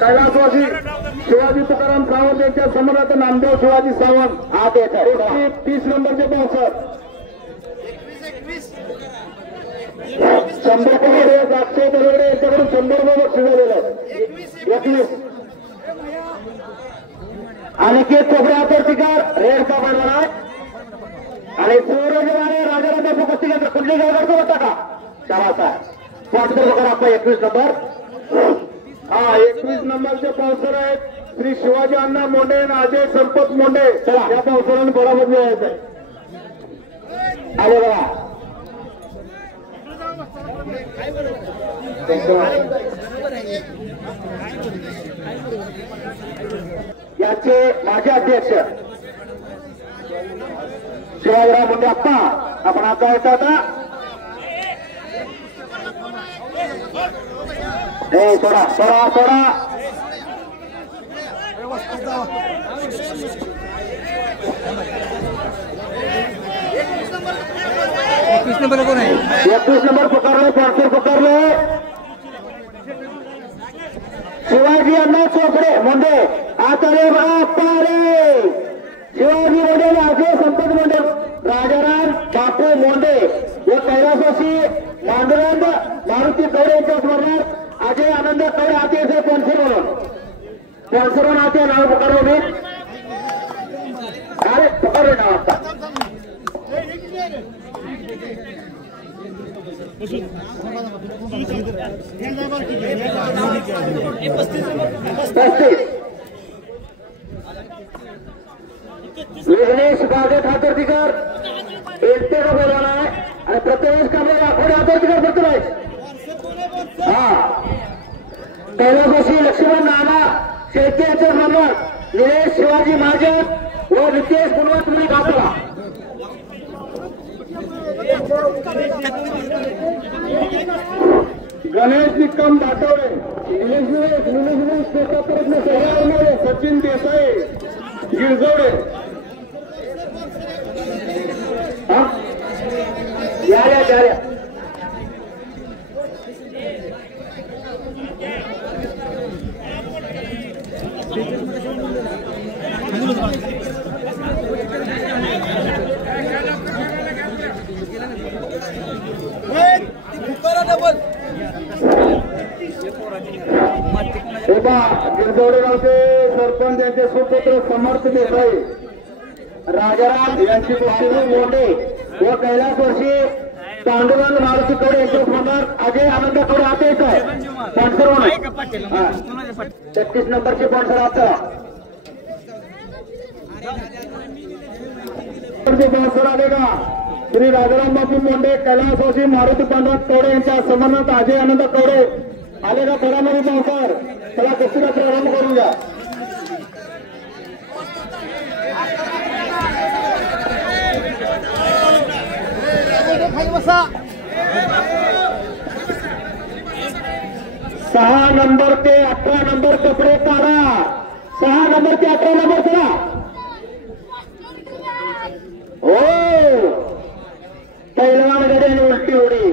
कैलासवासी शिवाजी तुकाराम सावंत यांच्या समोरात नामदेव शिवाजी सावंत आत येत आहे. 30 नंबरचे बॉक्सर 100 रुपये जागते दरवडे यांच्याकडून 100 रुपये बक्षीस झालेलं आहे. 21 अनिकेत चोपडे आतर्तीकर रेडचा पडला आहे आणि सूरज वाणे राजाराम कुस्ती केंद्र कुठली गाव करतो होता का शाबासा स्पॉन्सर बघा आपण 21 नंबर. हा 21 नंबरचे स्पॉन्सर आहेत श्री शिवाजी अण्णा मोंडे आणि अजय संपत मोंडे. या स्पॉन्सरांनी बरोबर मिळायचं आले बघा. याचे माजी अध्यक्ष शिवाजीराव मुंडे आप्पा आपण आता येतो आता सोडा सोडा सोडा 21 नंबर कोण आहे? 21 नंबर पकडले स्पॉन्सर पकडले शिवाजी अण्णा चोपडे मुंडे आता रे बाप्पा रे शिवाजी मोंडे अजय संपत मोंडे राजाराम बापू मोंडे व कैलासवासी मांडुरंग मारुती कवडे यांच्या स्मरणार्थ अजय आनंद कवडे आते स्पॉन्सर म्हणून आते नाव पकडलो मी अरे पकडले नाव आता 35 विघ्नेश बागे ठाकरतीकर एलपी का बोलवाना आहे आणि प्रथमेश कांबळे आखोडे ठाकरतीकर बघतो आहे. हा कैलासवासी लक्ष्मण नाना शेळके यांच्या नंबर निलेश शिवाजी महाजन व नितेश गुणवंत मुली गावला. गणेश निकम दाटवडे निलेश सचिन देसाई गिरजवडे या गिरजवडे गावचे सरपंच यांचे सुपुत्र समर्थ देसाई राजाराम यांची कुस्ती मोंडे व कैलासवासी पांडुरंग मारुती कवडे यांच्या स्मरणार्थ अजय आनंद कवडे आते येत आहे स्पॉन्सर म्हणून 33 नंबरचे स्पॉन्सर आता स्पॉन्सर आले का श्री राजाराम बापू मोंडे कैलासवासी मारुती पांडुरंग कवडे यांच्या स्मरणार्थ अजय आनंद कवडे आले का परामरी स्पॉन्सर. चला कुस्तीला प्रारंभ करून घ्या. सहा नंबर ते 18 नंबर कपडे काढा. 6 नंबर ते 18 नंबर चला. हो पैलवान गडी आणि उलटी उडी.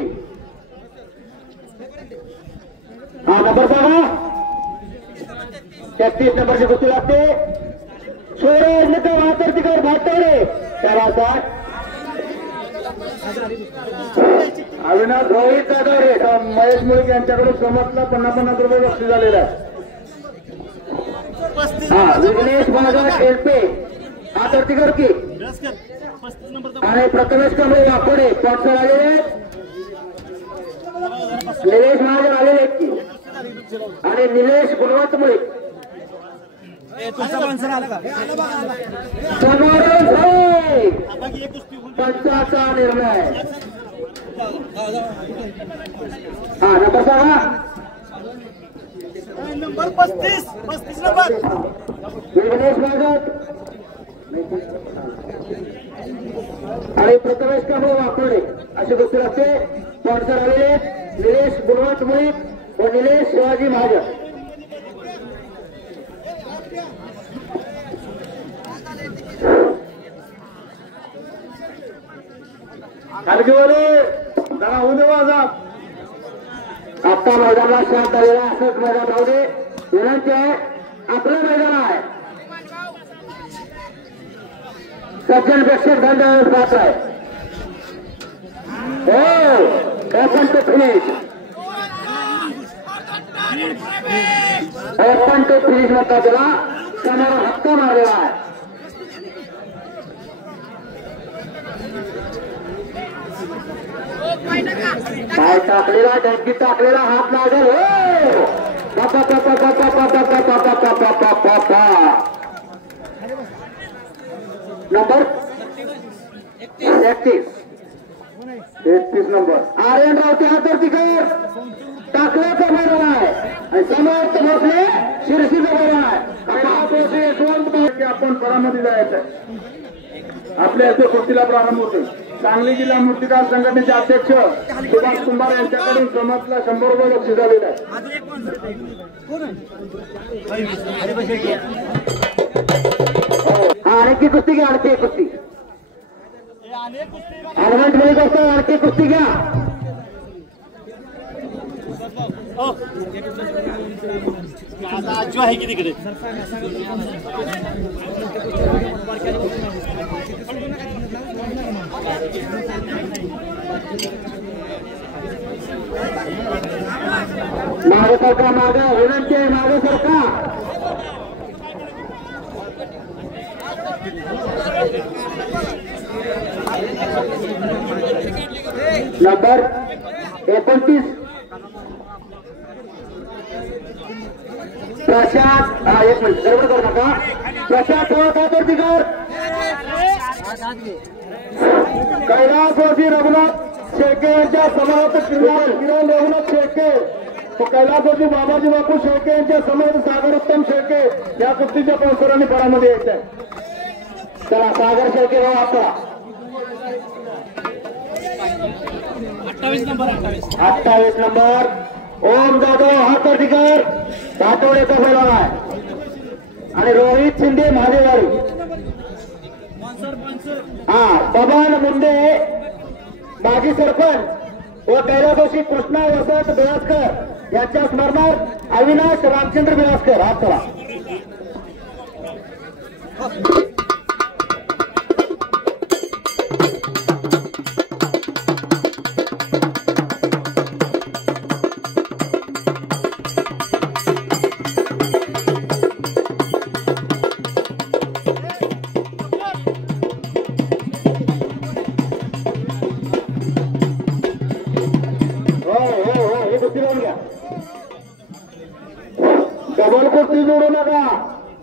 हा नंबर सांगा. 33 नंबरची कुस्ती लागते. सूरज निकम आतर्तीकर भाटवडे त्याला अविनाश रोहित जाधव महेश मुळीक यांच्याकडून समजला 50-50 रुपये बक्षीस झालेला आहे. हा विघ्नेश बाजार एलपे आतर्तीकर की आणि प्रथमेश कांबळे वाकोडे स्पॉन्सर आलेले निलेश महाजन आलेले आहेत की आणि निलेश गुणवंत मुळीक पंचाचा निर्णय. हा नंबर सांगा. नंबर 35 नंबर विघ्नेश बागत आणि प्रथमेश कांबळे वाकोडे अशी गोष्टी लागते. स्पॉन्सर आलेले निलेश गुणवंत मुळीक व निलेश शिवाजी महाजन. खालगीवाले जरा होऊ देवा जा आता मैदानाला शांत आलेला असंच मैदान राहू दे. विनंती आहे, आपलं मैदान आहे. सज्जन प्रेक्षक धन्यवाद पात्र आहे. हो open to finish, open to finish म्हणतात त्याला. समोर हक्का मारलेला आहे. काय टाकलेला, डंकी टाकलेला, हात लागेल. नंबर 31 नंबर आर्यन रावते हातवरती कर टाकल्याचा बरोबर आहे. आणि समर्थ भोसले शिरशीचा बरोबर आहे. आपण परामध्ये जायचं आपल्या इथे कुस्तीला प्रारंभ होतो. सांगली जिल्हा मूर्तिकार संघटनेचे अध्यक्ष सुभाष कुंभार यांच्याकडून समर्थला 100 रुपये बक्षीस झालेलं आहे. आणखी कुस्ती घ्या, आणखी कुस्ती हनुमंत मिळत असतो. आणखी कुस्ती घ्या. आजू आहे की तिकडे मागे सरका, मागे विनंती आहे, मागे सरका. नंबर 29 प्रशांत. एक मिनिट गडबड करू नका. प्रशांत दिगर कैलासवासी रघुनाथ शेळके यांच्या समोर किरण रघुनाथ शेळके, कैलासवासी बाबाजी बापू शेळके यांच्या समोर सागर उत्तम शेळके या कुस्तीच्या स्पॉन्सरांनी फळामध्ये यायचं आहे. चला सागर शेळके भाऊ आपला 28 नंबर ओम जाधव हातर्डीकर सातवडेचा बोलावा आहे. आणि रोहित शिंदे महादेवारी. बबन मुंडे माजी सरपंच व कैलासवासी कृष्णा वसंत बिळासकर यांच्या स्मरणार्थ अविनाश रामचंद्र बिळासकर हात करा. डबल कुस्ती जोडू नका.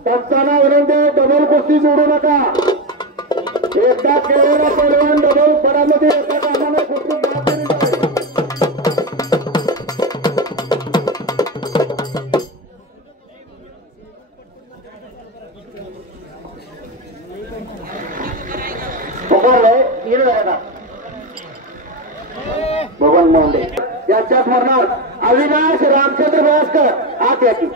पंचांना विनंती, डबल कुस्ती जोडू नका. एकदा केलेला पैलवान डबल फडामध्ये एका कामाने कुस्ती बाद केली जाईल. बबन मुंडे यांच्या स्मरणार्थ अविनाश रामचंद्र बिळासकर आत याची.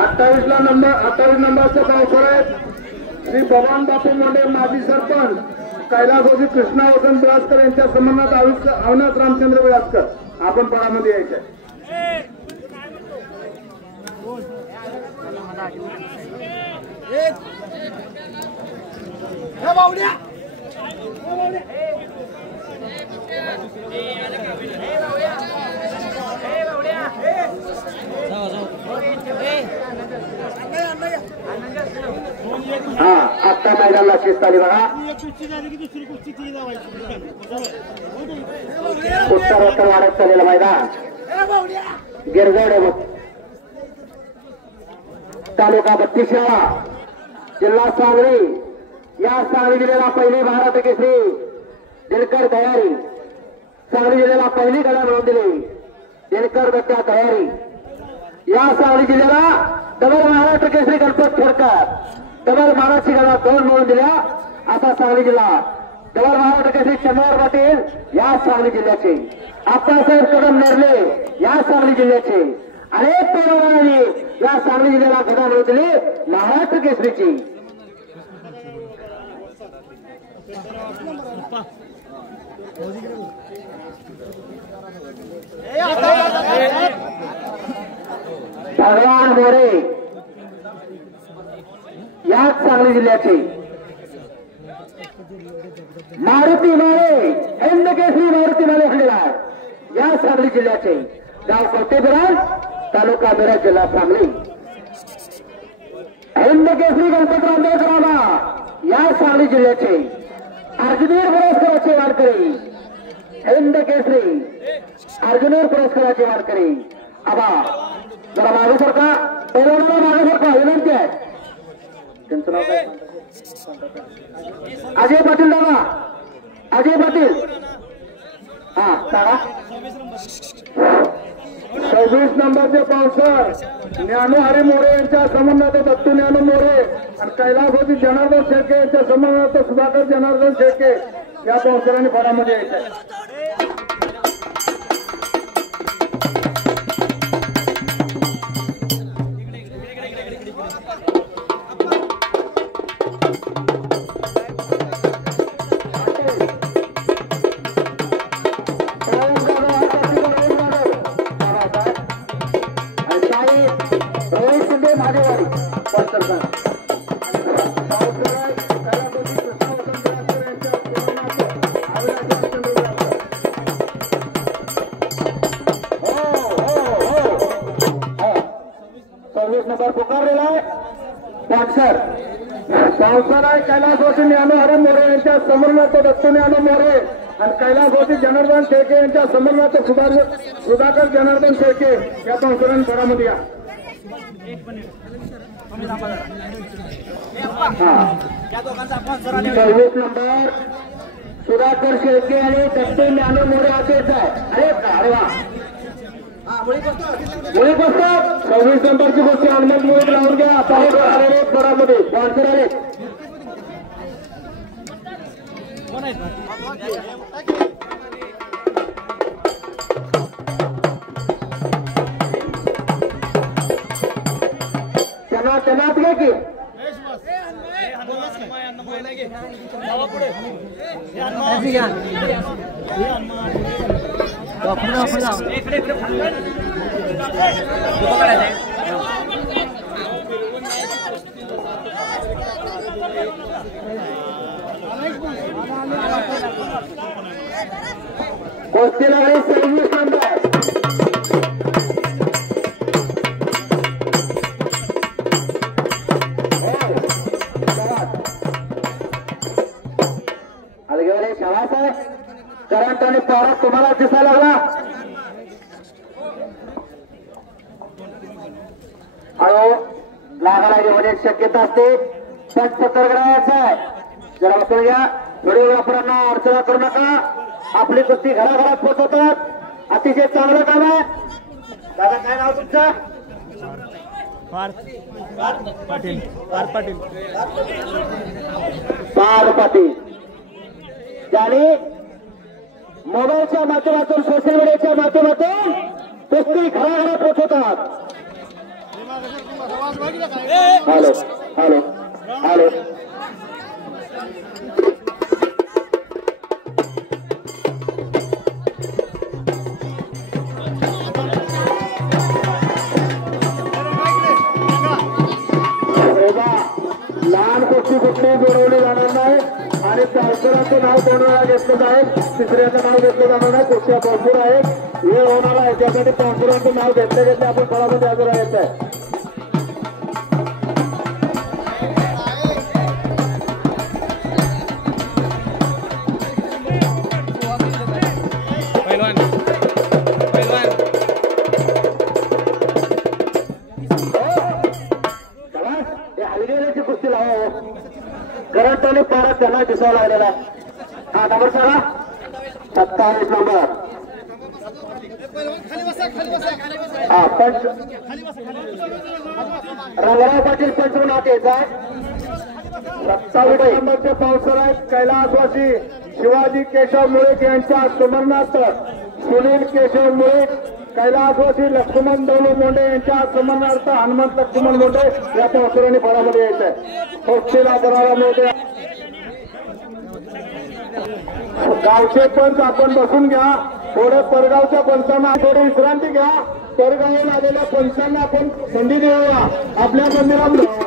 अठ्ठावीस नंबरच्या पावसाळ्यात श्री भगवान बापू मुंडे माजी सरपंच कैलासवासी कृष्णा वसंत बिळासकर यांच्या सन्मानात अविनाश रामचंद्र बिळासकर आपण पळामध्ये यायचे. आत्ता मैदानाला शिस्त आली बघा. उत्तर उत्तर वाढत चाललेलं मैदान गिरगोडे तालुका 32 जिल्हा सांगली. या सांगली जिल्ह्याला पहिली भारत केसरी दिनकर तयारी. सांगली जिल्ह्याला पहिली गदा मिळवून दिली दिनकर दत्त्या तयारी. या सांगली जिल्ह्याला डबल महाराष्ट्र केसरी गणपत खेडकर डबल महाराष्ट्र गदा 2 मिळवून दिल्या. असा सांगली जिल्हा. डबल महाराष्ट्र केसरी चंद्रवार पाटील या सांगली जिल्ह्याचे. आप्पासाहेब कदम नेरले या सांगली जिल्ह्याचे. अनेक पैलवानांनी या सांगली जिल्ह्याला घोडा मिळवली महाराष्ट्र केसरीची. भगवान मोरे याच सांगली जिल्ह्याचे. मारुती माळे हिंद केसरी मारुती माळे हंडेला या सांगली जिल्ह्याचे. गाव कोटेबराज तालुका मिरज जिल्हा सांगली. हिंद केसरी गणपतराव देवरामा या सांगली जिल्ह्याचे. अर्जुनीर पुरस्काराचे वारकरी हिंद केसरी अर्जुनीर पुरस्काराचे वारकरी. आबा जरा मागे सरका, पहिल्यांदा मागे सरका विनंती आहे. त्यांचं नाव काय? अजय पाटील दादा, अजय पाटील. हा सांगा. 26 नंबरचे पावसर ज्ञानोहरी मोरे यांच्या समन्वयात दत्तू ज्ञानू मोरे आणि कैलासवासी जनार्दन शेळके यांच्या समन्वयात सुधाकर जनार्दन शेळके या पावसरांनी फडामध्ये यायचं आहे. पावसाळा आहे कैलासवासी ज्ञानोहरी मोरे यांच्या समन्वयात दत्तू ज्ञानू मोरे आणि कैलासवासी जनार्दन शेळके यांच्या समन्वयात सुधाकर जनार्दन शेळके या पावसाळ्याने फडामध्ये या. 26 नंबर सुधाकर शेळके आणि दत्तू ज्ञानू मोरे असेच आहे. अरे वा मुली पुस्तक 26 नंबरची गोष्टी हनुमंत मुळे लावून घ्या. पाऊस आलेले फडामध्ये स्पॉन्सर आले. त्यांनाच घ्या की कुस्ती लागली 26 नंबर. अलगेवरे शाबास आहे. करंट आणि पारा तुम्हाला दिसायला लागला. हळू लागायला होण्याची शक्यता असते. 75 ग्रामाचा आहे. जरा बसून घ्या. थोडी वापरांना अडचण करू नका. आपली कुस्ती घराघरात पोहोचवतात. अतिशय चांगलं काम आहे. दादा काय नाव तुमचं? पाटील. पार पाटील. ज्याने मोबाईलच्या माध्यमातून सोशल मीडियाच्या माध्यमातून कुस्ती घराघरात पोहोचवतात. Hello hello hello. लहान कुस्ती कुठली जोडवली जाणार नाही आणि पावसाळ्याचं नाव कोणाला घेतलं जाईल. तिसऱ्याचं नाव घेतलं जाणार नाही. कुस्त्या भरपूर आहेत. वेळ होणार आहे त्यासाठी पावसाळ्याचं नाव घेतले आपण फळामध्ये हजर राहायचं आहे. कुस्ती लावा. करंट आणि पारा त्यांना दिसायला लागलेला आहे. हा नंबर सांगा. 27 नंबर. हा पंच रंगराव पाटील पंच म्हणून आत यायचा आहे. 27 नंबरचे पावसर आहेत कैलासवासी शिवाजी केशव मुळे यांच्या स्मरणार्थ सुनील केशव मुळे कैलासवासी लक्ष्मण दौलू मोंडे यांच्या सन्मानार्थ हनुमंत लक्ष्मण मोंडे या पावसाळ्याने फळामध्ये यायचं आहे. कुस्तीला करायला मिळते. गावचे पंच आपण बसून घ्या. थोडं परगावच्या पंचांना थोडी विश्रांती घ्या. परगावून आलेल्या पंचांना आपण संधी देऊया आपल्या मंदिरात.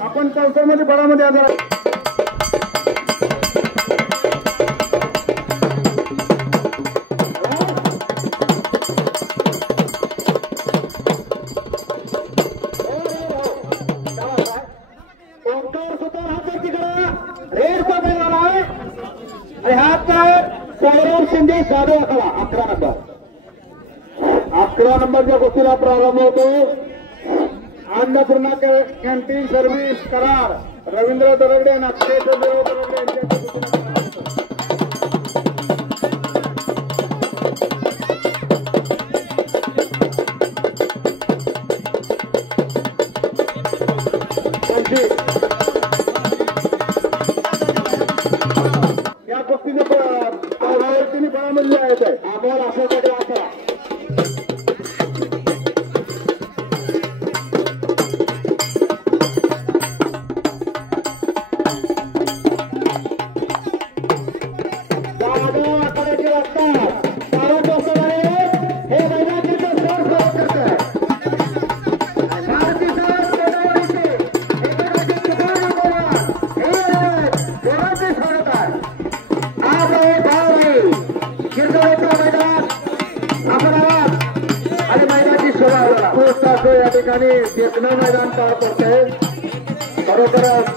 आपण संसदेमध्ये बळामध्ये आजार नंबर 11 नंबरच्या कुस्तीला प्रारंभ होतो. अन्नपूर्णा कॅन्टीन सर्व्हिस करार रवींद्र दरगडे आणि अक्षय दरगडे या कुस्तीने फळामध्ये आहेत. अमोल अशोक असा या ठिकाणी देखणं मैदान पार पडतंय. खरोखरच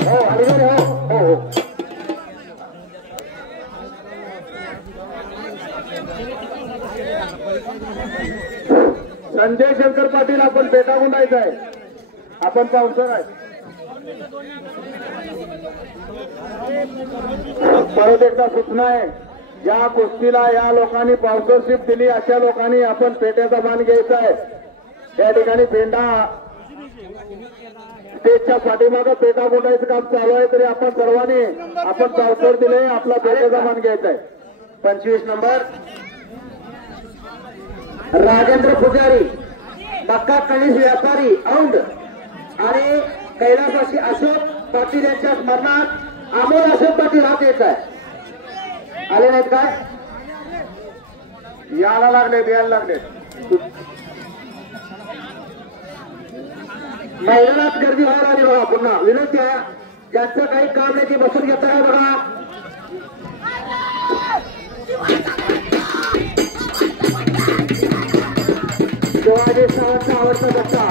हो हरिहर हो हो संजय शंकर पाटील आपण पेटा गुंडायचा आहे. आपण पावसर आहे. परत एकदा सूचना आहे. ज्या कुस्तीला या लोकांनी पावसरशिप दिली अशा लोकांनी आपण पेट्याचा मान घ्यायचा आहे. या ठिकाणी पेंडा स्टेजच्या पाठीमागं पेटा गुंडायचं काम चालू आहे. तरी आपण सर्वांनी आपण पावसर दिले आपला पेट्याचा मान घ्यायचा आहे. 25 नंबर राजेंद्र पुजारी मक्का कणीस व्यापारी औंध आणि कैलासवासी अशोक पाटील यांच्या स्मरणार्थ अमोल अशोक पाटील हात येत आहे. आले नाहीत काय? यायला लागलेत. मैदानात गर्दी व्हायला आली बघा. पुन्हा विनंती आहे ज्यांचं काही काम नाही ते बसून घेता का बघा. शिवाजी सावंतचा आवडता बच्चा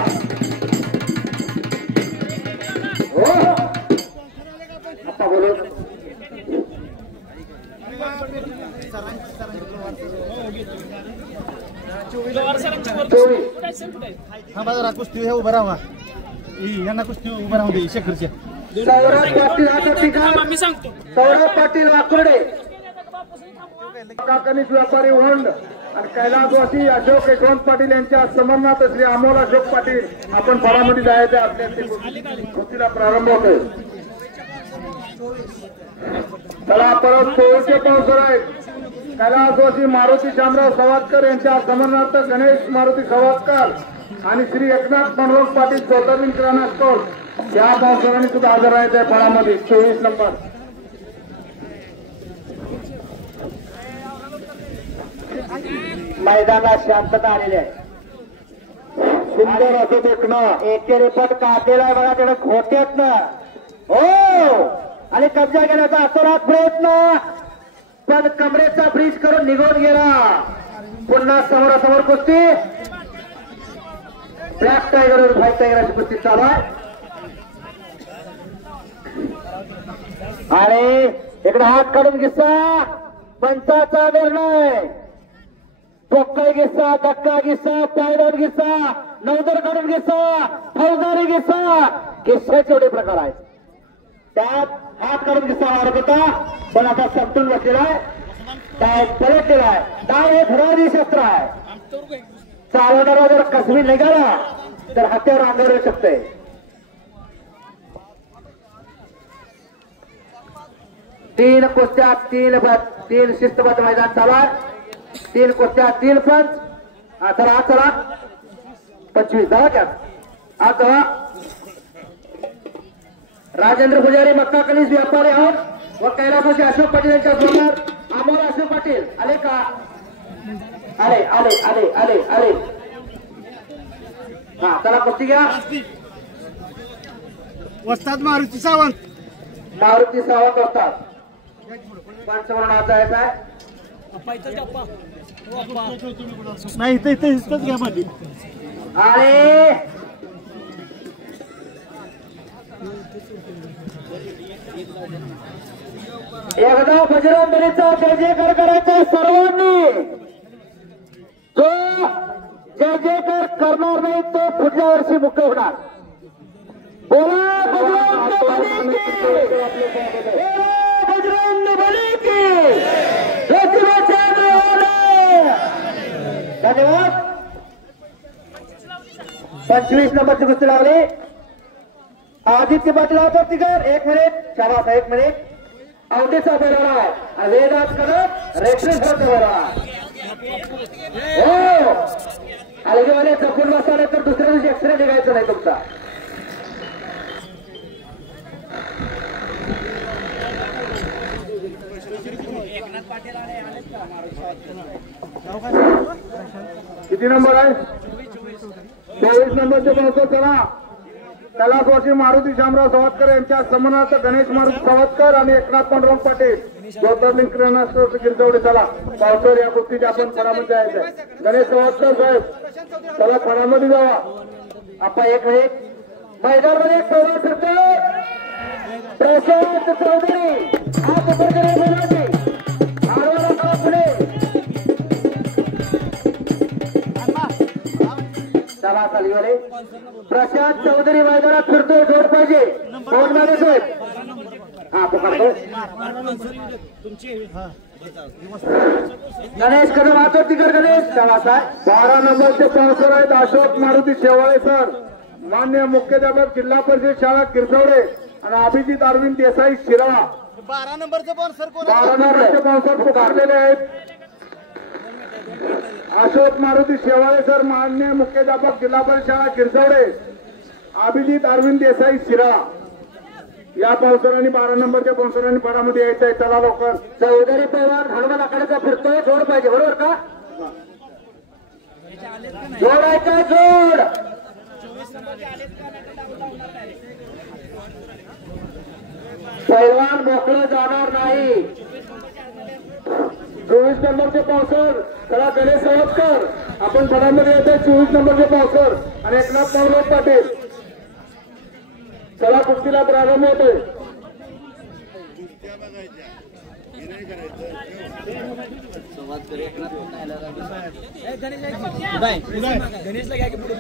हो आता बोलू. जरा कुस्ती हे उभं राहा. यांना कुस्ती उभं राहू दे. शेखरच्या सौरभ पाटील आता ठिकाण मी सांगतो. सौरभ पाटील वाकोडे कणीस व्यापारी होंड आणि कैलासवासी अशोक यशवंत पाटील यांच्या समन्वयात श्री अमोल अशोक पाटील आपण फळामध्ये जायचे असल्याचे कुस्तीला प्रारंभ होतोय. चला परत 24चे पावसर आहेत. कैलासवासी मारुती शामराव सवादकर यांच्या समन्वयात गणेश मारुती सवादकर आणि श्री एकनाथ मनोहर पाटील ज्योतिर्लिंग किराणा स्टोर या पावसाळ्याने सुद्धा हजर राहायचं आहे फळामध्ये 24 नंबर. मैदानात शांतता आलेली आहे. सुंदर असं देखणं एके रिपोर्ट काढलेला आहे बघा त्याला खोट्यात ना हो आणि कब्जा घेण्याचा अतोरात प्रयत्न पण कमरेचा ब्रिज करून निघून गेला. पुन्हा समोरासमोर कुस्ती ब्लॅक टायगर वर व्हाईट टायगरची कुस्ती चालू आहे आणि इकडे हात काढून किस्सा पंचाचा निर्णय. पोक्काई किस्सा धक्का किस्सा पायडर किस्सा नवदर काढून किस्सा फौजदारी किस्सा किस्साचे एवढे प्रकार आहेत. त्यात हात काढून किस्सा मारत होता पण आता समतून बसलेला आहे. काय पलटलेला आहे. डाव हे धरावी शस्त्र आहे. चालवणारा जर कसबी निघाला तर हत्यावर अंगावर येऊ शकते. तीन कुस्त्या तीन शिस्तबद्ध मैदान चालू आहे. 3 कुस्त्या 3 पंच. चला चला 25 जावा क्या आज जावा. राजेंद्र पुजारी मक्का कलीस व्यापारी आहोत व कैलासवासी अशोक पाटील यांच्या समोर अमोल अशोक पाटील आले का आले आले आले आले आले. हा चला कुस्ती घ्या. वस्ताद मारुती सावंत मारुती सावंत असतात पंच म्हणून आज जायचं आहे. नाही इथंच घ्या मध्ये आणि एकदा बजरंग बलीचा जय जयकार करायचा सर्वांनी. जो जय जयकार करणार नाही तो पुढल्या वर्षी मुक्त होणार. बोला बजरंग बली की, बोला बजरंग बली की. धन्यवाद. 25 नंबरची कुस्ती लागली. आदित्य पाटील तिकर 1 मिनिट शाबास 1 मिनिट. अवधीचा बैलाला आहे वेदात करत रेफरी बैलाला हो अलगेवाले चकून बसणार तर दुसऱ्या दिवशी एक्सरे निघायचं नाही तुमचा. किती नंबर आहे 24 नंबरचे पावसर. चला कैलासवासी मारुती शामराव सवादकर यांच्या समन्वयात गणेश मारुती सवादकर आणि एकनाथ मनोहर पाटील ज्योतिर्लिंग किराणा स्टोर गिरजवडे. चला पावसर या कुस्तीच्या आपण फळामध्ये जायचंय. गणेश सवादकर साहेब चला फळामध्ये जावा. आपण 1 मिनिट मैदानामध्ये एक पैलवान फिरतो प्रशांत चौधरी हात ऊपर करे बोलाची आडवा करा पुढे. चला चालीवाले प्रशांत चौधरी मैदानात फिरतोय. जोड पाहिजे कोण मागतोय. हा पकडतो गणेश कदम हातो तिकड गणेश. चला साहेब 12 नंबरचे पावसर आहेत अशोक मारुती शेवाळे सर. मान्य मुख्याध्यापक जिल्हा परिषद शाळा किरसवडे आणि अभिजित अरविंद देसाई शिराळा. 12 नंबरचं बॉल सर कोण 12 नंबरचे पावसर पुकारलेले आहेत अशोक मारुती शेवाळे सर. मान्य मुख्याध्यापक जिल्हा परिषद शाळा किरसवडे अभिजित अरविंद देसाई शिराळा. या पावसाळ्याने 12 नंबरच्या पावसाळ्याने फळामध्ये यायचं आहे. चला लवकर. चौधरी पैलवान हनुमान आखाड्याचा फिरतोय. जोड पाहिजे बरोबर का. जोड आहे का जोड. पैलवान मोकळं जाणार नाही. 24 नंबरचे पावसर. चला गणेश सवादकर आपण फळामध्ये येत आहे. 24 नंबरचे पावसर आणि एकनाथ मनोहर पाटील. चला कुस्तीला प्रारंभ होतोय. गणेशला घ्या की पुढे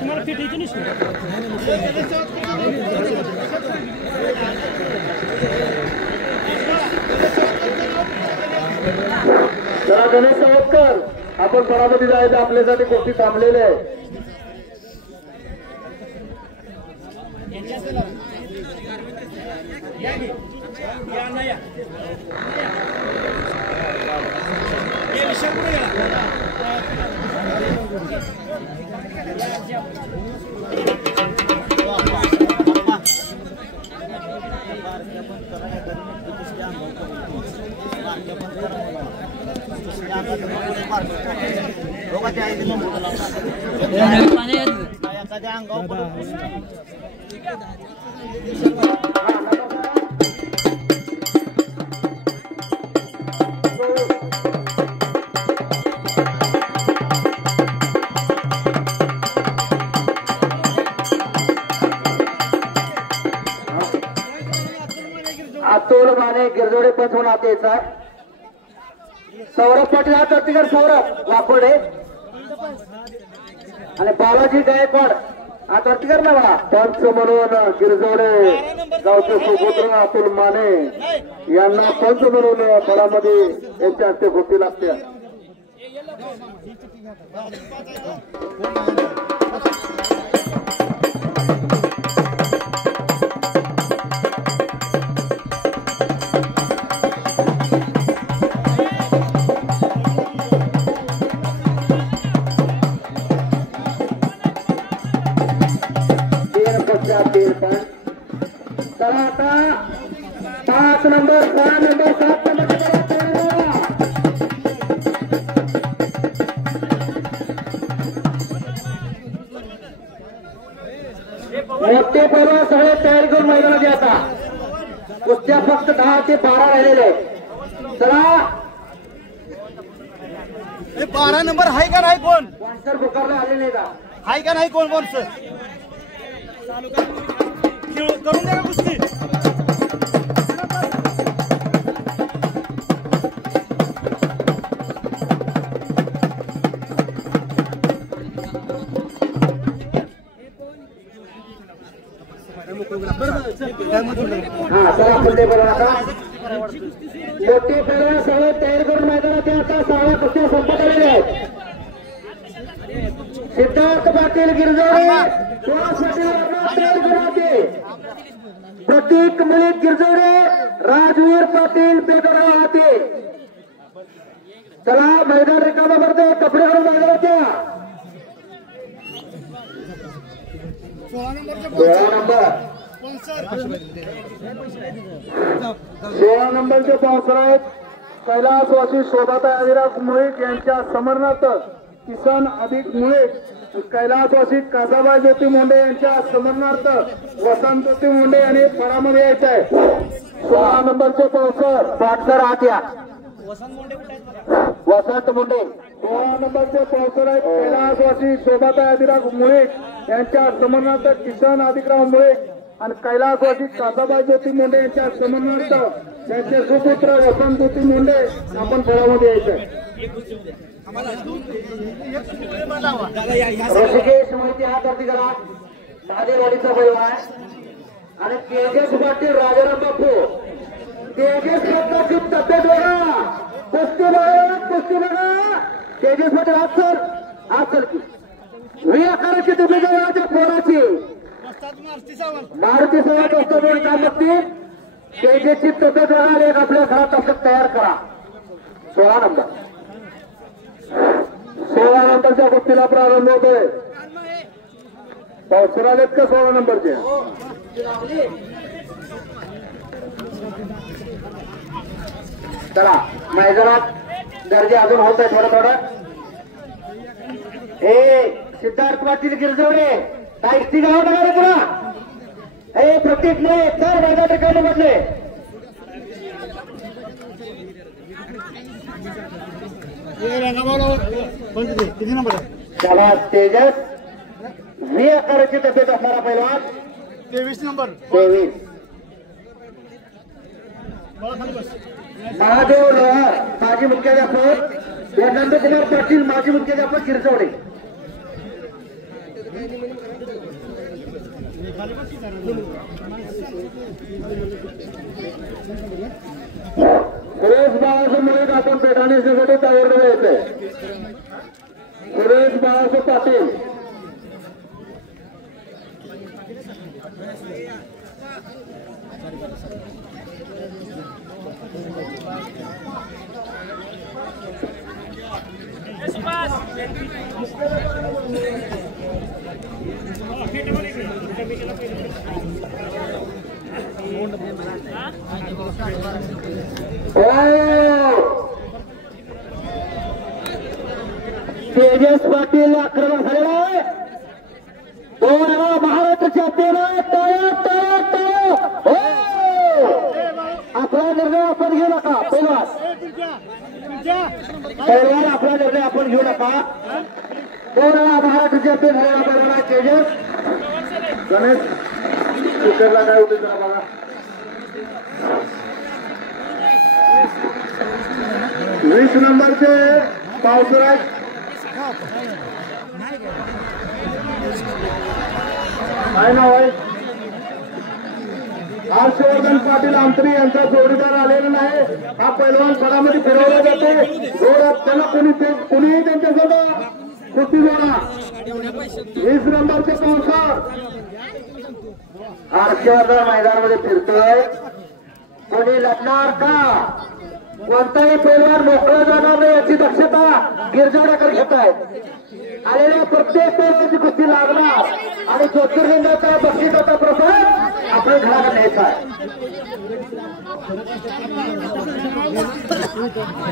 तुम्हाला फिट येते नाही जरा गणेश सावतकर आपण परामध्ये जायचं आपल्यासाठी गोष्टी थांबलेले आहे. अतुल माने गिरजोडे पंच म्हणून आता यायचा. सौरभ पाटील हा तर्तीकर सौरभ वाकोडे आणि बालाजी गायकवाड हा तर्तीकर ना बघा. पंच म्हणून गिरजोडे गावचे सुपुत्र अतुल माने यांना पंच म्हणून फळामध्ये यांच्या हस्ते गोष्टी लागते. चला आता 5 नंबर 6 नंबर 7 नंबर मोठे पैलवान सगळे तयारी करून मैदानात आता. कुस्त्या फक्त 10 ते 12 राहिलेले आहेत. चला 12 नंबर हाय का नाही कोण स्पॉन्सर बुकारला आले नाही का? हाय का नाही कोण बोलस करून द्या कुस्ती. हा चला पुढे बोला आता. मोठे पैलवान सगळे तयारी करून मैदानात आता. 6 कुस्त्या संपत आलेल्या आहेत. सिद्धार्थ पाटील गिरजोडे तयारी करून होते. प्रतीक मलिक गिरजोडे राजवीर पाटील बेदराव होते. चला मैदान रिकामा करते. कपडे घालून मैदानात या. 16 नंबरचे स्पॉन्सर आहेत कैलासवासी शोभाताई अविराज मुळीक यांच्या समरनार्थ किसन अधिक मुळीक. कैलासवासी कासाबाई ज्योती मुंडे यांच्या समरनार्थ वसंत ज्योती मुंडे यांनी फळामध्ये यायचं आहे. 16 नंबरचे स्पॉन्सर पाटकर आत्या वसंत मुंडे. 16 नंबरचे स्पॉन्सर आहेत कैलासवासी शोभाताई अधिराज मुळीक यांच्या समरनार्थ किसन अधिकराव मुळीक आणि कैलासवासी कासाबाई ज्योती मुंडे यांच्या समरनार्थ त्यांचे सुपुत्र वसंत ज्योती मुंडे आपण फळामध्ये यायचं. ऋषिकेश मोहिते हा करती करा. महादेवाडीचा पैलवान आणि तेजस पाटील राजाराम बापू. तेजस पाटलाची तब्येत बघा. कुस्ती बघा कुस्ती बघा. तेजस पाटील आज सर की 20 आकाराची तुम्ही त्या पोराची मारुती सावंत असतो काय बघती. तेजसची तब्येत बघा. एक आपल्या घरात असं तयार करा. 16 नंबर 16 नंबरच्या कुस्तीला प्रारंभ होतोय. पावसर आलेत का 16 नंबरचे? चला मैदानात गर्दी अजून होत आहे थोडं थोडं. हे सिद्धार्थ पाटील गिरजोडे काय गाव नका तुला. हे प्रत्येक नाही तर मैदान रिकामे म्हटले. किती नंबर त्याला तेजस 20 आकाराची तब्येत असणारा पैलवान 23 नंबर 23. महादेव लोहार माजी मुख्याध्यापक. नंदकुमार पाटील माजी मुख्याध्यापक गिरजोडे. सुरेश बाळाचं मुळे आपण पेटाणीसाठी तयार येते. सुरेश बाळाचं पाटील तेजस पाटील आक्रमण झालेला आहे. 2 महाराष्ट्र चॅम्पियन आपला निर्णय आपण घेऊ नका. पहिलवान आपला निर्णय आपण घेऊ नका. 2 महाराष्ट्र चॅम्पियन झालेला पहिलवान तेजस. गणेश स्पीकरला काय होते जरा बघा. 20 नंबरचे पावसराज काय नाव आहे. हर्षवर्धन पाटील आंतरी यांचा जोडीदार आलेला नाही. हा पैलवान फळामध्ये फिरवला जातो. जोरात त्यांना कोणीही त्यांच्यासोबत कुस्ती जोडा. 20 नंबरचे पावसाळ हर्षवर्धन मैदानामध्ये फिरतोय. कोणी लढणार का. कोणताही पैलवान मोकळा जाणार नाही याची दक्षता गिरजाडकर घेत आहेत. आलेल्या प्रत्येक पैलवानची कुस्ती लागणार आणि ज्योतिर्लिंगाचा बक्षिसाचा प्रसाद आपल्या घरात न्यायचा आहे.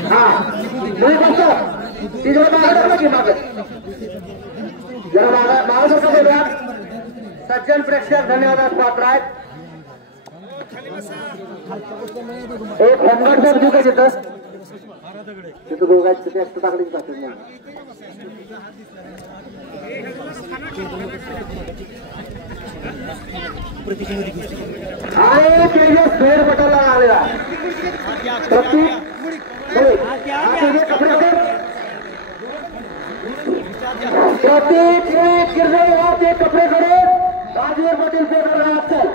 हा ती जरा मागं की मागं जरा मागं बोलूया. सज्जन प्रेक्षक धन्यवाद पात्र आहेत. एक हेल्मेट जर देऊ का तिथं दोघांची जास्त टाकली जाते. आणि तेजस फेर बटनला आलेला प्रतीक कपडे कडे राजवीर पाटील फेर चल.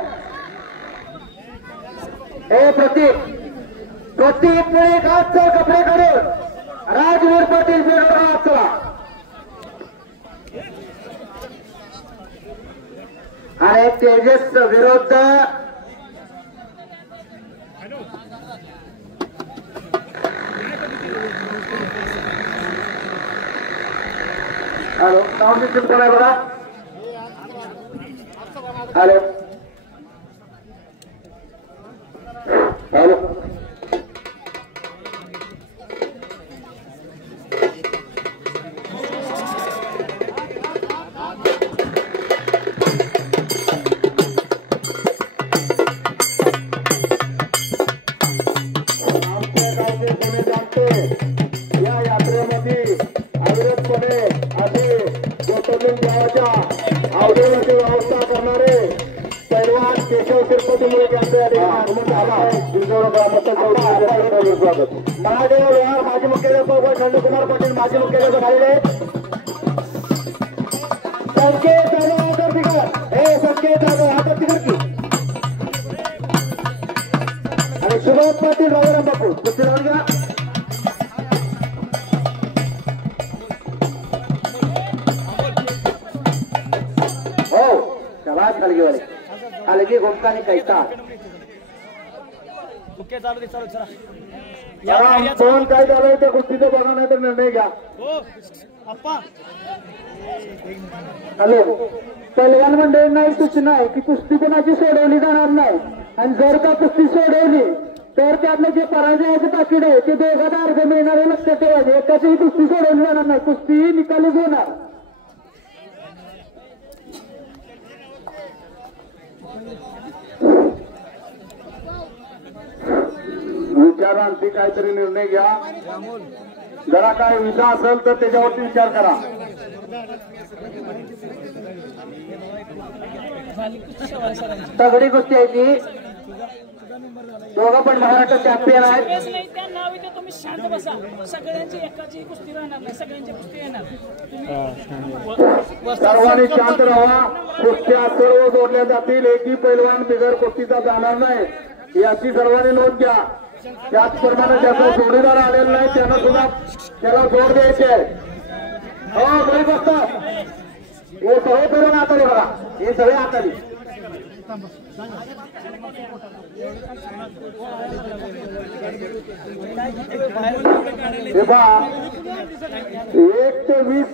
हे प्रतीक मुळे चल कपडे कडे राजवीर पाटील फेर चला. आणि तेजस विरुद्ध हॅलो नाव सिस्टम कराय बघा. हॅलो हॅलो व्यवस्था करणारे पैलवान केशव शिरपती महादेव लोहार माजी मुख्याध्यापक नंदकुमार पाटील माजी मुख्याध्यापक झालेले. संकेत हे संकेत हातात तिकड की आणि सुभाष पाटील राजाराम बापू कुस्ती लावून घ्या. अलगीवाले अलगी घुमकानी कैसा कोण काय झालंय त्या गोष्टीचं बघा नाही तर निर्णय घ्या. हॅलो पैलवान मंडळींना एक सूचना आहे की कुस्ती कोणाची सोडवली जाणार नाही आणि जर का कुस्ती सोडवली तर त्यातलं जे पराजयाचं पाकीट आहे ते दोघांना अर्घ मिळणार हे लक्षात ठेवायचे. एकाचीही कुस्ती सोडवली जाणार नाही. कुस्ती निकालीच होणार. विचारांती काहीतरी निर्णय घ्या. जरा काय विचार असेल तर त्याच्यावरती विचार करा. तगडी कुस्ती आहे ती. दोघं पण महाराष्ट्र चॅम्पियन आहेत. तुम्ही शांत बसा. सगळ्यांची एकाची कुस्ती राहणार नाही. सगळ्यांची कुस्ती येणार. सर्वांनी शांत राहा. कुस्त्या सर्व जोडल्या जातील. एकही पैलवान बिगर कुस्तीचा जाणार नाही याची सर्वांनी नोंद घ्या. त्याचप्रमाणे ज्याचा जोडीदार आलेला नाही त्यांना सुद्धा त्याला जोड द्यायची आहे. हो बरी बसतात हे सगळे करून आताली बघा हे सगळे आताली हे पहा 1 ते 20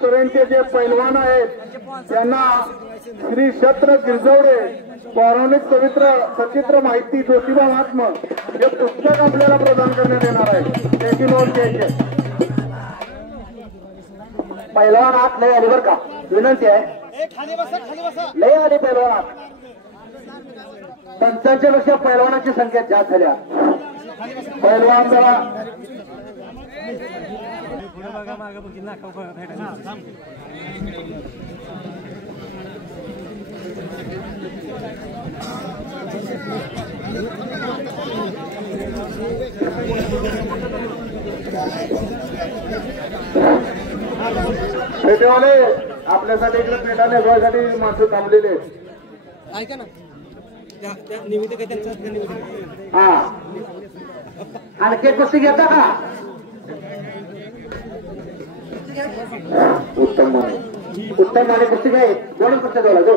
पर्यंतचे जे पैलवान आहेत त्यांना श्री क्षत्र गिरजवडे पौराणिक सचित्र माहिती ज्योतिबा महात्मा हे पुस्तक आपल्याला प्रदान करण्यात येणार आहे. त्याची नोंद घ्यायची. पैलवान आत लय आली बरं का, विनंती आहे लय आली पैलवान आत. पंचांच्या पेक्षा पैलवानाची संख्या जास्त झाल्या. पैलवान जरा पेटेवाले आपल्यासाठी इकडे पेटा नेसवायसाठी माणसं थांबलेले आहेत. ऐका ना त्या निमित्त काय त्यांचं हा आणखी कुस्ती घेता का? उत्तम माने कुस्ती घ्याय दोन कुस्त्या बोला जो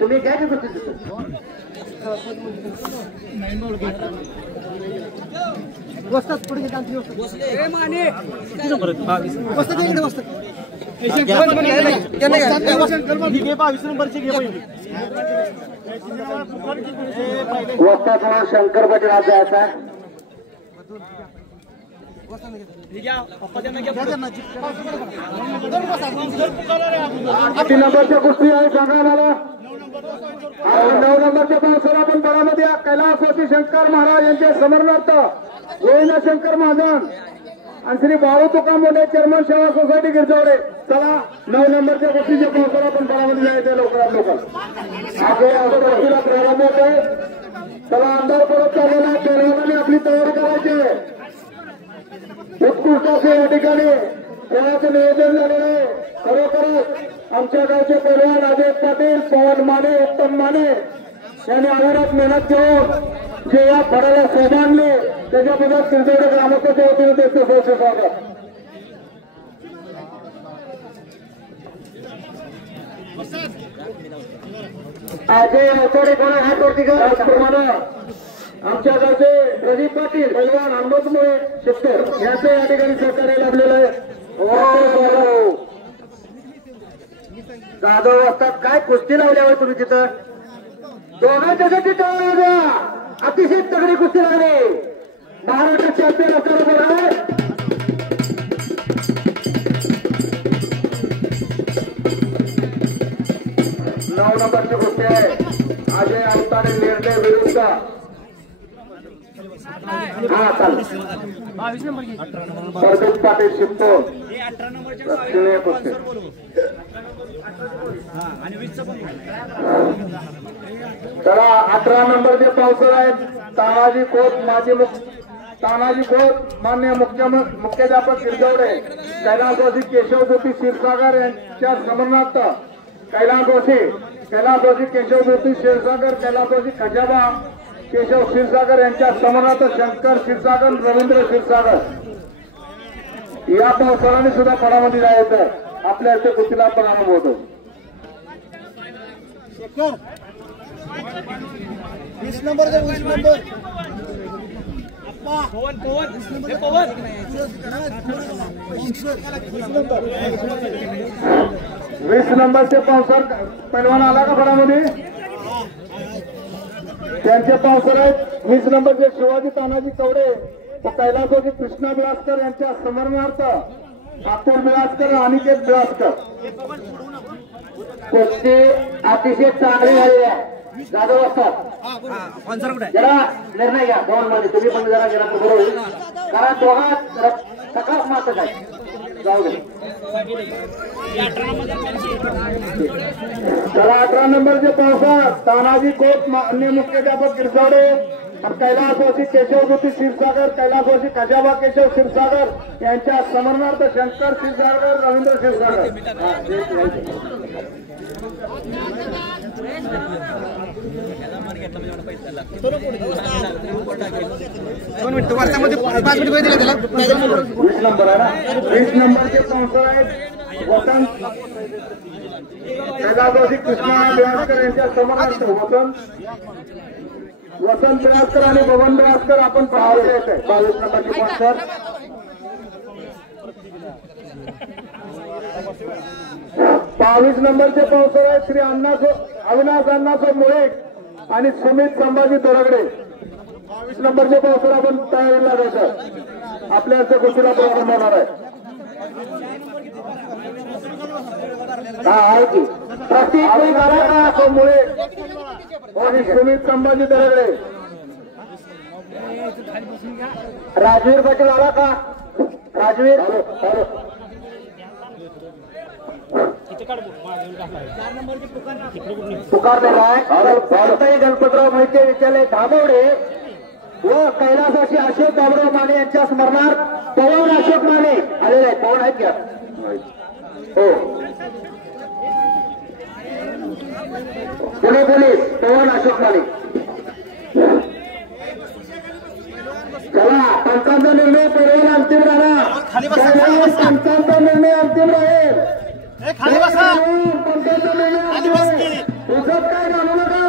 तुम्ही घ्या की कुस्ती शंकर पाटील आज जायचा आहे. 8 नंबरच्या कुस्ती आहे सांगा मला. 9 नंबरच्या पावसाला पण बळामध्ये कैलासवासी शंकर महाराज यांच्या समरणार्थ गोविंद शंकर महाजन आणि श्री बाळू तुकाराम मोठे चेअरमन सेवा सोसायटी गिरजवडे. चला 9 नंबरच्या कुस्तीच्या पावसाला पण बळामध्ये जायचं लवकरात लवकर. आगे कुस्तीला प्रारंभ होतोय. चला अंधार परत चाललेला पैलवानाने आपली तयारी करायची. उत्कृष्ट असे या ठिकाणी खेळाचं नियोजन झालेलं आहे. खरोखरच आमच्या गावचे पैलवान अजय पाटील, पवन माने, उत्तम माने यांनी अविरत मेहनत घेऊन जे या फळाला सोमानले त्याच्याबद्दल किरजवडे ग्रामस्थांच्या वतीने त्यांचे सहर्ष स्वागत. अजय अवतडे कोणा हात वरती करा. त्याचप्रमाणे आमच्या गावचे प्रदीप पाटील पैलवान आंबोजमुळे शेतकर यांचं या ठिकाणी सहकार्य लाभलेलं आहे. जाधव असतात काय कुस्ती लावल्यावर तुम्ही तिथं दोघांच्यासाठी टाळा द्या. अतिशय तगडी कुस्ती लागली. महाराष्ट्र चॅम्पियन असणारा आहे. 9 नंबरची कुस्ती आहे. अजय अवताडे निर्णय विरुद्ध प्रदीप पाटील शिवतो कुस्ती. तर 18 नंबरचे पावसर आहेत तानाजी खोत मान्य मुख्याध्यापक गिरजवडे कैलासवासी केशवज्योती क्षीरसागर यांच्या समरणार्थ कैलासवासी केशवज्योती क्षीरसागर कैलासवासी खजाबा केशव क्षीरसागर यांच्या समरणार्थ शंकर क्षीरसागर रवींद्र क्षीरसागर या पावसाळ्याने सुद्धा फळामध्ये जायचं. आपल्या इथे कुस्तीला प्रारंभ होतो. 20 नंबर 20 नंबरचे पावसाळ पैलवान आला का फळामध्ये. त्यांचे पावसाळ आहेत 20 नंबरचे शिवाजी तानाजी कवडे व कैलासवासी कृष्णा बिलासकर यांच्या समरणार्थ ठाकूर बिलासकर अनिकेत बिलासकर. कुस्ती अतिशय चांगली झालेली आहे. जाधव असतात जरा निर्णय घ्या दोन मध्ये तुम्ही पण जरा गेला तर बरं होईल कारण दोघात सकाळ मातच आहे. जाऊ दे. चला 18 नंबरचे पावसाळ तानाजी खोत मान्य मुख्याध्यापक गिरजवडे कैलासवासी केशवज्योती क्षीरसागर कैलासवासी खजाबा केशव क्षीरसागर यांच्या समरणार्थ शंकर क्षीरसागर रवींद्र क्षीरसागर. वर्षामध्ये 5 मिनिट दिला त्याला 20 नंबर आहे ना 20 नंबरचे स्पॉन्सर आहेत वसंत कैलासवासी कृष्णा बेळासकर यांच्या समोरार्थ वसंत बेळासकर आणि बबन बेळासकर आपण पाहायला येत आहे 22 नंबरचे स्पॉन्सर 22 नंबरचे स्पॉन्सर आहेत श्री अविनाश अण्णासो मुळे आणि सुमित संभाजी तोरगडे 22 नंबरचे स्पॉन्सर आपण तयारीला जातात आपल्या गोष्टीला प्रारंभ होणार आहे मुळे आणि सुमित संभाजी तोरगडे राजवीर पाटील आला का राजवीर पुकारलेला आहे भारताई गणपतराव मोहिते विद्यालय धामवडे व कैलासवासी अशोक बाबुराव माने यांच्या स्मरणार्थ पवन अशोक माने आलेले आहेत पवन आहेत का हो पुणे पोलीस पवन अशोक माने चला पंचांचा निर्णय पहिला अंतिम राहणार पंचांचा निर्णय अंतिम राहील पंचांचा निर्णय उजत काय घालू नका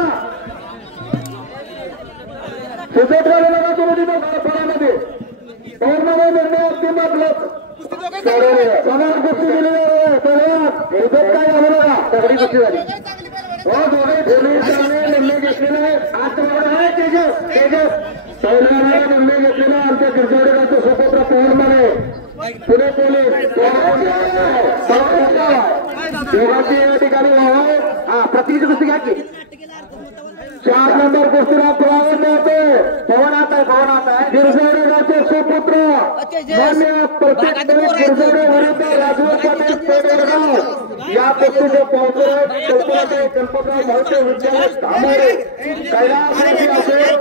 सुजत घालू नका तुम्ही तिथं फळामध्ये पवनमध्ये निर्णय अंतिम समान गोष्टी दिलेली आहे उजत काय घालू नका सगळी गोष्टी झाली हो दोघे पोलिसांनी निर्णय घेतलेला आहे आज तुम्हाला आहे तेजस पहिल्यांदा निर्णय घेतलेला आमच्या गिरजवडेगावचे सुपुत्र पवनमध्ये पुणे पोलीस दोघांची या ठिकाणी हा प्रतिनिधी कुस्ती घ्या की 4 नंबर कुस्तीला पवन आता आहे गिरजवडेगावचे सुपुत्र मान्य प्रत्येक गिरजवडे विरुद्ध राजवीर पाटील पेडगाव या कुस्तीचे स्पॉन्सर आहेत गणपतराव मोहिते विद्यालय धामवडे कैलासवासी अशोक